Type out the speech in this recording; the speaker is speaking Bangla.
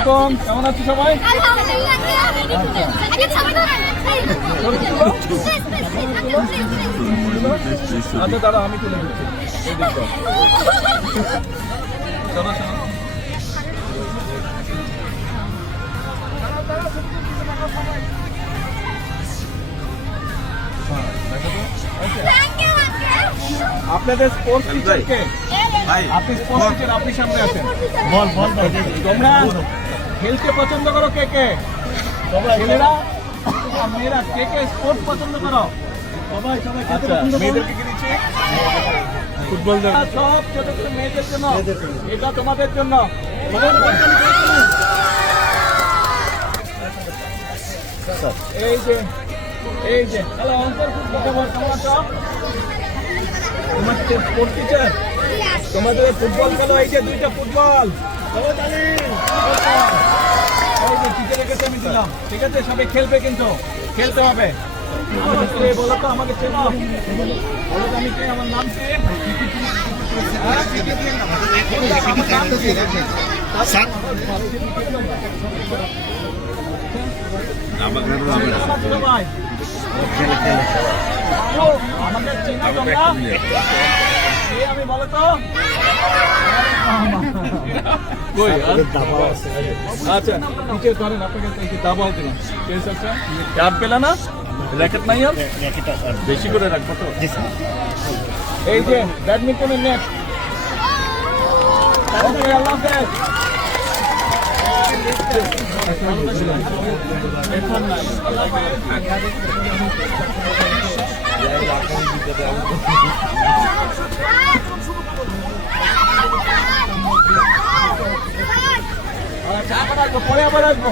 আলাইকুম, কেমন আছো সবাই? আচ্ছা দাদা, আমি তুলে দিচ্ছি। আপনাদের স্পোর্টস টিচারকে, আপনি স্পোর্টস টিচার, আপনি সামনে আছেন। বল বল তোমরা খেলতে পছন্দ করো কে কে? ছেলেরা মেয়েরা কে কে স্পোর্টস পছন্দ করো? সবাই সবাই। আচ্ছা, মেয়েদেরকে কি দিচ্ছি? ফুটবল। সব ছোট ছোট মেয়েদের জন্য, এটা তোমাদের জন্য। এই যে এই যে হ্যালো অন্তর, কেমন আছো? তোমার স্পোর্টস টিচার, তোমাদের ফুটবল খেলো। এই যে 2টা ফুটবল, টিচারের কাছে আমি দিলাম। ঠিক আছে, সবাই খেলবে, কিন্তু খেলতে হবে। বলো তো, আমাকে চেনো? বলো তো আমি কে, আমার নাম কি? আমাকে চেনো তোমরা? আমি বলো তো। আচ্ছা নিচে ধরেন, আপনাকে দাবাও দিলাম। ক্যাপ পেলা না? র্যাকেট নাই? আর বেশি করে রাখবো তো। এই যে ব্যাডমিন্টনের নেট। আল্লাহ হাফেজ। পরে আবার আসবো।